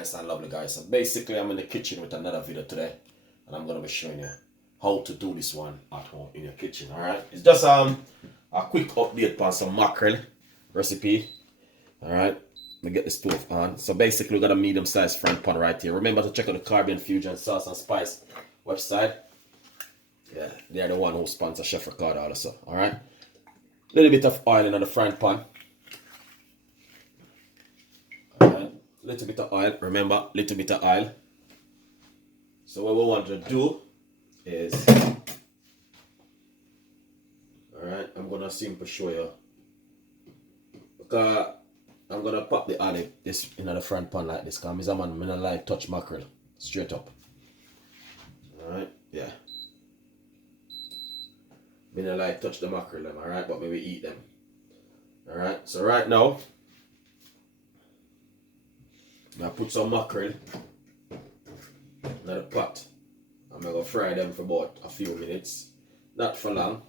Nice and lovely, guys. So basically I'm in the kitchen with another video today, and I'm gonna be showing you how to do this one at home in your kitchen. Alright, it's just a quick update on some mackerel recipe. Alright, let me get the stove on. So basically we got a medium sized front pan right here. Remember to check out the Caribbean Fusion Sauce and Spice website. Yeah, they're the one who sponsor Chef Ricardo also. Alright, little bit of oil in the front pan. Alright, little bit of oil. Remember, little bit of oil. So what we want to do is, alright, I'm gonna simply show you, because I'm gonna pop the olive this in the front pan like this, because I'm a man, I like touch mackerel straight up. Alright, yeah. Me not like touch the mackerel them, alright, but maybe eat them. Alright, so right now I'm gonna put some mackerel in the pot. I'm gonna fry them for about a few minutes. Not for long.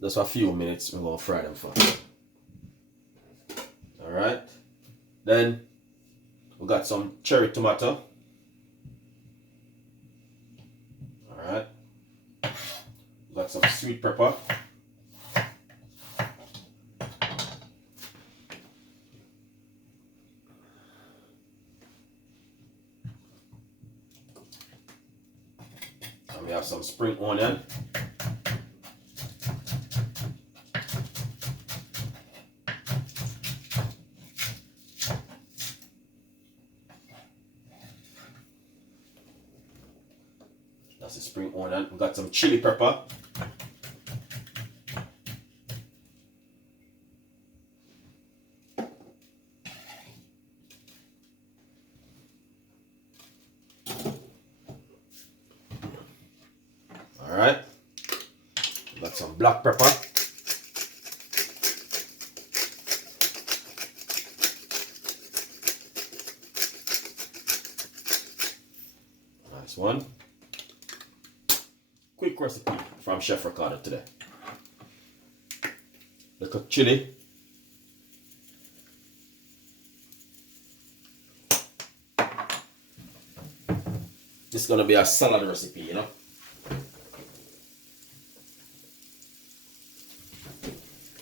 Just a few minutes we're gonna fry them for. Alright. Then we got some cherry tomato. Alright. We got some sweet pepper. And we have some spring onion. That's the spring onion. We got some chili pepper. Alright. We got some black pepper. Nice one. Quick recipe from Chef Ricardo today. Little chili. This is gonna be a salad recipe, you know.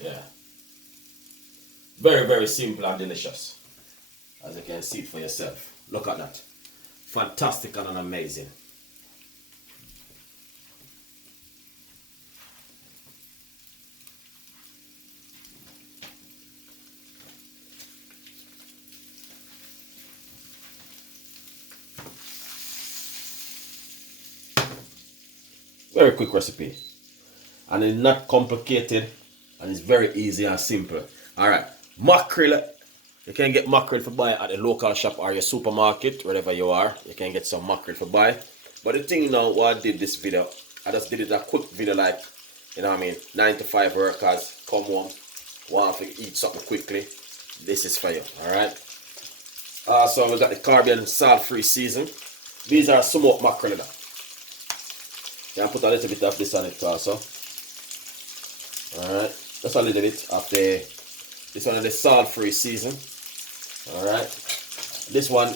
Yeah. Very, very simple and delicious. As you can see it for yourself. Look at that. Fantastic and amazing. Very quick recipe. And it's not complicated. And it's very easy and simple. Alright. Mackerel. You can get mackerel for buy at the local shop or your supermarket, wherever you are. You can get some mackerel for buy. But the thing now, what I did this video, I just did it a quick video like, you know what I mean, 9 to 5 workers, come home, want to eat something quickly. This is for you, alright? So we got the Caribbean salt-free season. These are smoked mackerel. You can put a little bit of this on it also. Alright, just a little bit of this one is the salt-free season. Alright, this one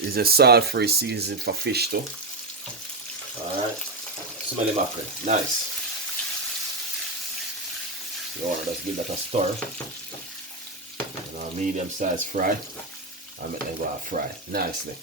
is a salt-free season for fish too. Alright, smelly mackerel, nice. You want to just give that a stir. Medium size fry. I make them go and fry nicely.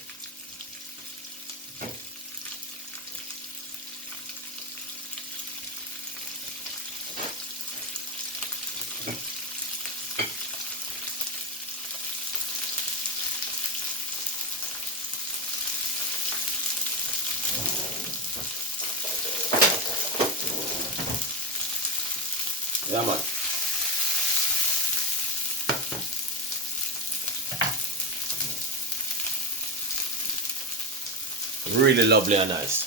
Yeah, man. Really lovely and nice.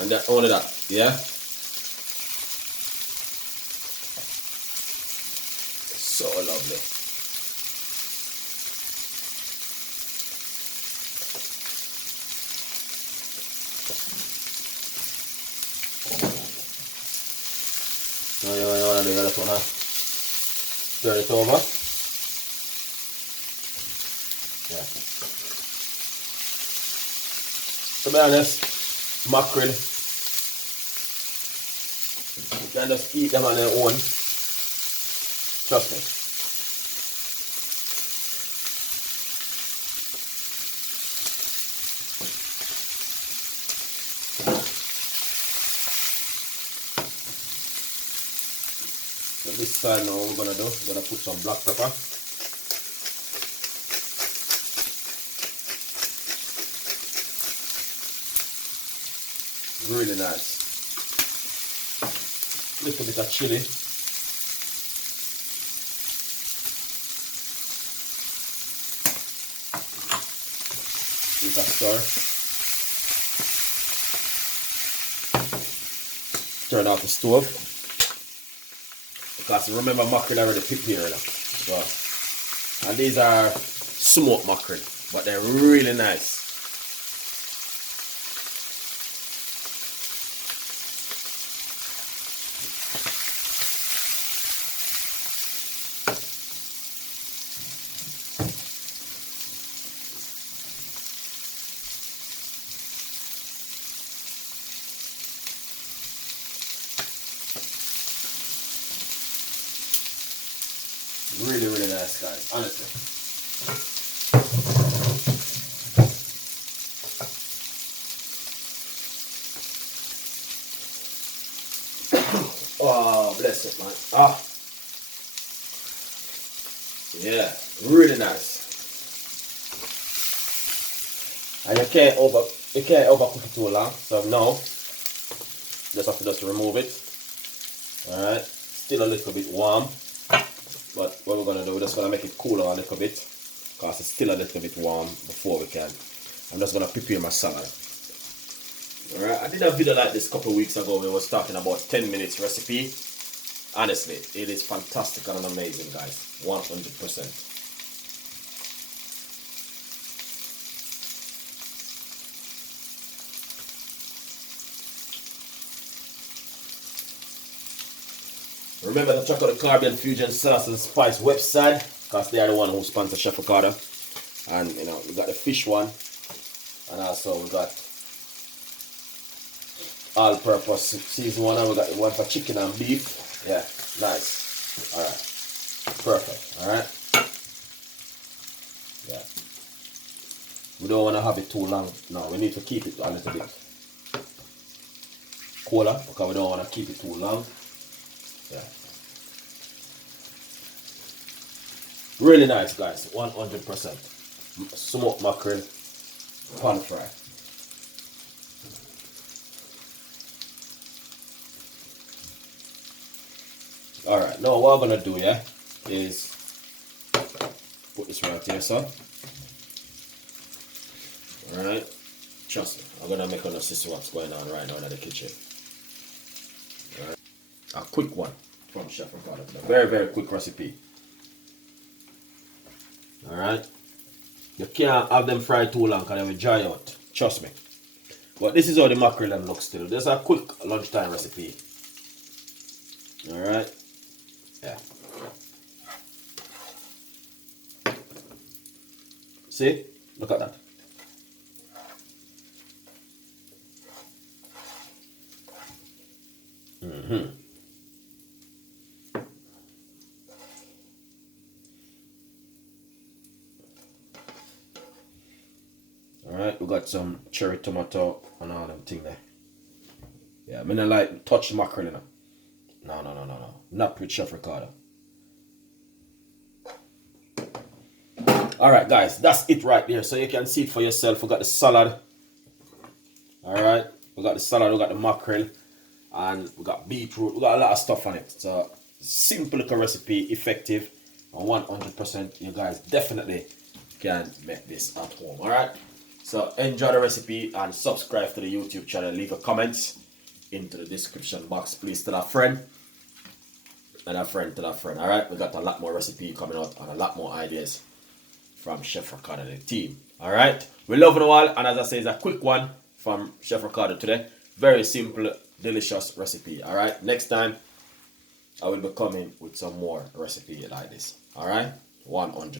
And that only that, yeah? So lovely. Now you want to do, you just want to stir it over. Yeah. To be honest, mackerel, you can just eat them on their own. Trust me. So this side now, what we're gonna do, we're gonna put some black pepper. Really nice. Little bit of chili. With a stir. Turn off the stove. Because remember, mackerel already prepared. So, and these are smoked mackerel, but they're really nice. Really, really nice, guys, honestly. Oh, bless it, man. Ah, yeah, really nice. And you can't overcook it too long. So now, just have to remove it. All right, still a little bit warm. But what we're going to do, we're just going to make it cooler a little bit, because it's still a little bit warm before we can. I'm just going to prepare my salad. Alright, I did a video like this a couple of weeks ago where I was talking about 10 minutes recipe. Honestly, it is fantastic and amazing, guys. 100%. Remember to check out the Caribbean Fusion Sauce and Spice website, because they are the one who sponsor Chef Ricardo. And you know, we got the fish one, and also we got all-purpose season one, and we got the one for chicken and beef. Yeah, nice. Alright. Perfect. Alright. Yeah. We don't want to have it too long. No, we need to keep it a little bit cooler, because we don't want to keep it too long. Yeah. Really nice, guys. 100%. Smoked mackerel, pan fry. Alright, now what I'm gonna do, yeah, is put this right here, son. Alright. Trust me, I'm gonna make an assist what's going on right now in the kitchen. Alright. A quick one from Chef Ricardo. A very, very quick recipe. Alright. You can't have them fried too long because they will dry out. Trust me. But this is how the mackerel and looks still. This is a quick lunchtime recipe. Alright. Yeah. See? Look at that. Alright, we got some cherry tomato and all them thing there. Yeah, I mean I like touch mackerel, you know. No. Not with Chef Ricardo. Alright guys, that's it right there. So you can see it for yourself. We got the salad. Alright. We got the salad, we got the mackerel, and we got beetroot. We got a lot of stuff on it. So simple little recipe, effective, and 100% you guys definitely can make this at home. Alright. So enjoy the recipe and subscribe to the YouTube channel. Leave a comment into the description box. Please tell a friend. And a friend to that friend. Alright, we got a lot more recipe coming out and a lot more ideas from Chef Ricardo and the team. Alright, we love you all, and as I say, it's a quick one from Chef Ricardo today. Very simple, delicious recipe. Alright, next time I will be coming with some more recipe like this. Alright, 100.